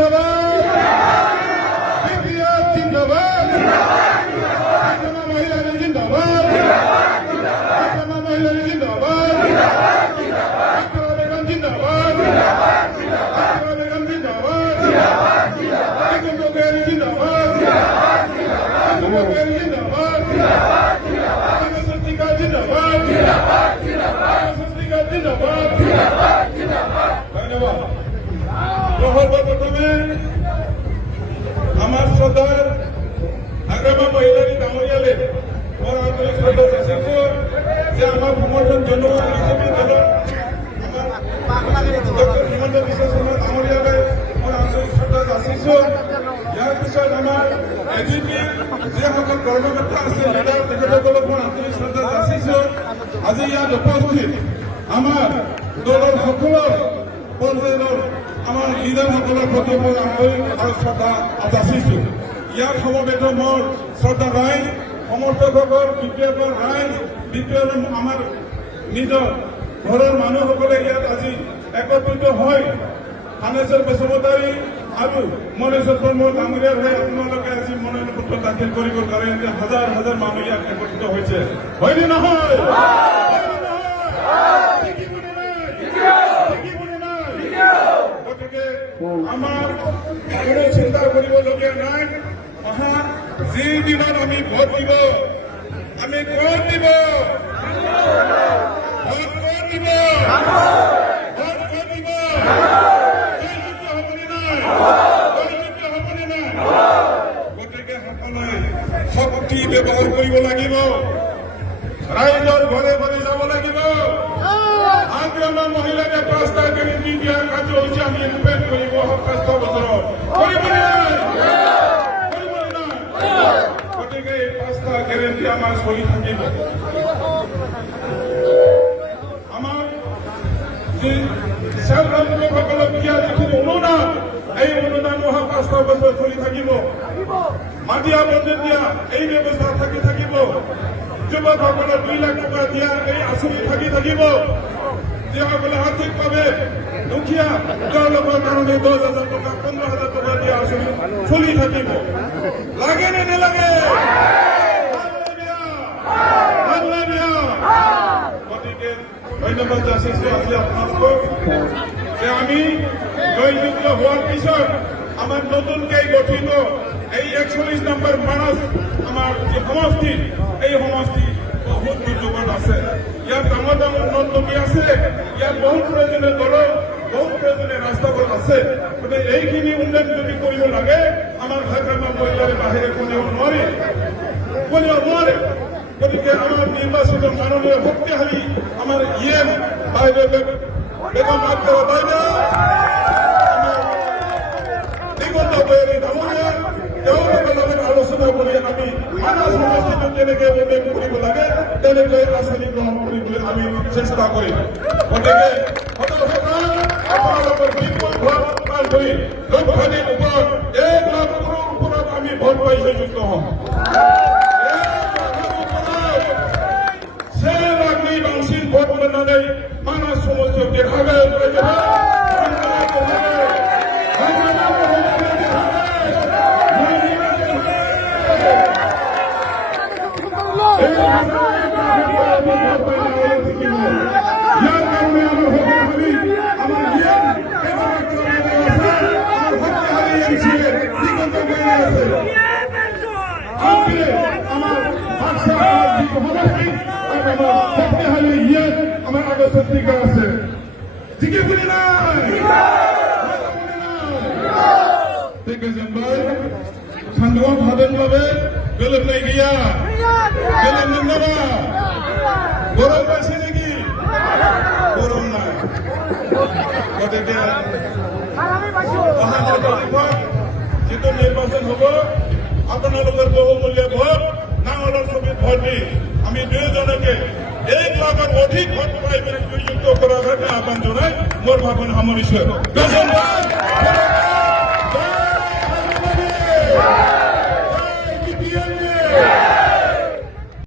জিন্দাবাদ, জিন্দাবাদ, মহিলা জিন্দাবাদ, মহিলা জিন্দাবাদ, বেগম জিন্দাবাদ, বেগম জিন্দাবাদ, জিন্দাবাদ, জিন্দাবাদ, জিন্দাবাদ, ধন্যবাদ। সর্বপ্রথমে আমার শ্রদ্ধার আগ্রামা মহিলারী দামরিয়ালে আমার আন্তরিক শ্রদ্ধা জানাইছো যে আমার সমর্থন জনগণ হিসেবে দলৰ আমাৰ ডক্টৰ হিমন্ত বিশ্ব শৰ্মা দামৰিয়ালে আমাৰ আন্তৰিক শ্ৰদ্ধা জানাইছো। ইয়াৰ পিছত আমাৰ এজিপিৰ যিসকল কৰ্মকৰ্তা আছে লিডাৰ তেখেতসকলক মই আন্তৰিক শ্ৰদ্ধা জানাইছো। আজি ইয়াত উপস্থিত আমাৰ দলৰ সকলো পৰ্যায়ৰ আমাৰ লিডাৰসকলৰ প্ৰতি মই আন্তৰিক আৰু শ্ৰদ্ধা যাচিছো। ইয়াৰ সমবেত মোৰ শ্ৰদ্ধা ৰাইজ, সমৰ্থকসকল, বিপিএফৰ ৰাইজ, বিপিএফ আমাৰ নিজৰ ঘৰৰ মানুহসকলে ইয়াত আজি একত্ৰিত হৈ থানেশ্বৰ বসুমতাৰী আৰু মনেশ্বৰ শৰ্মাৰ ডাঙৰীয়াৰ হৈ আপোনালোকে আজি মনোনয়ন পত্ৰ দাখিল কৰিবৰ কাৰণে হাজাৰ হাজাৰ মানুহ ইয়াত একত্ৰিত হৈছে, হয়নে নহয়? গতিকে আমাৰ কোনো চিন্তা কৰিবলগীয়া নাই। অহা যি দিনত আমি ভোট দিব, আমি ক'ত দিব, ভোট ক'ত দিব, ভোট ক'ত দিব, হ'বনে নাই, হ'বনে নাই? গতিকে সকলোৱে শক্তি ব্যৱহাৰ কৰিব লাগিব, ৰাইজৰ ঘৰে ঘৰে যাব লাগিব। আগ্ৰামা মহিলাকে 5টা গেৰেণ্টি দিয়াৰ কাৰ্যসূচী আমি ৰূপায়ণ কৰিব 5 বছৰত, কৰিবনে নাই? গতিকে এই 5টা গেৰেণ্টি আমাৰ চলি থাকিব। আমাৰ যি চেল্ফ হেল্প গ্ৰুপসকলক দিয়া যিখিনি অনুদান, এই অনুদান অহা 5টা বছৰ চলি থাকিব। মাটি আবদ্ধ দিয়া এই ব্যৱস্থা থাকিব। যুৱকসকলক 2 লাখ টকা দিয়া এই আঁচনি থাকিব। যিসকলে আৰ্থিকভাৱে দুখীয়া তেওঁলোকৰ কাৰণে 10,000 টকা 15,000 টকা দিয়া আঁচনি চলি থাকিব। লাগে নে নালাগে? গতিকে ধন্যবাদ যাচিছো আজি আপোনালোকক যে আমি জয়যুক্ত হোৱাৰ পিছত আমাৰ নতুনকৈ গঠিত এই 41 নম্বৰ মানস আমাৰ যি সমষ্টি, এই সমষ্টি বহুত দুৰ্যোগত আছে। ইয়াত ডাঙৰ ডাঙৰ নদ নদী আছে, ইয়াত বহুত প্ৰয়োজনীয় দলং, বহুত প্ৰয়োজনীয় ৰাস্তাবোৰ আছে। গতিকে এইখিনি উন্নয়ন যদি কৰিব লাগে আমাৰ আগ্ৰামা মহিলাৰ বাহিৰে কোনেও নোৱাৰে। গতিকে আমাৰ নিৰ্বাচিত মাননীয় শক্তিশালী আমাৰ বাইদেউ বেগম আক্তাৰা বাইদেউ, দিগন্ত বৈৰী ডাঙৰীয়া, তেওঁলোকৰ লগত আলোচনা কৰি আমি মানস সমষ্টিটো কেনেকৈ উন্নয়ন কৰিব লাগে তেনেকৈ আঁচনি গ্ৰহণ কৰিবলৈ আমি চেষ্টা কৰিম। গতিকে আপোনালোকৰ বিপুল ভোট পাৰ কৰি লক্ষাধিক ওপৰত 1 লাখ কৰোড়ৰ ওপৰত আমি ভোট পাই জয়যুক্ত হ'ম। 6 লাখनि बांसिन भोट मोननानै मानास समष्टियाव देरहागोन। আমার আগস্ট পত্রিকা আছে, জিকে বলি না ঠিক আছে ভাই, সান্দোলন ভাবেন ভাবে বেলেগ নাই গিয়া বেলেগ নাম্বারা গরম পাইছে নাকি? গরম নাই। গতিকে যিটো নিৰ্বাচন হ'ব আপোনালোকৰ বহুমূল্য ভোট নাঙলৰ ছবিত ভোট দি আমি দুয়োজনকে 1 লাখৰ অধিক ভোট পাই পেলাই জয়যুক্ত কৰাৰ কাৰণে আহ্বান জনাই মোৰ ভাষণ সামৰিছো। ধন্যবাদ।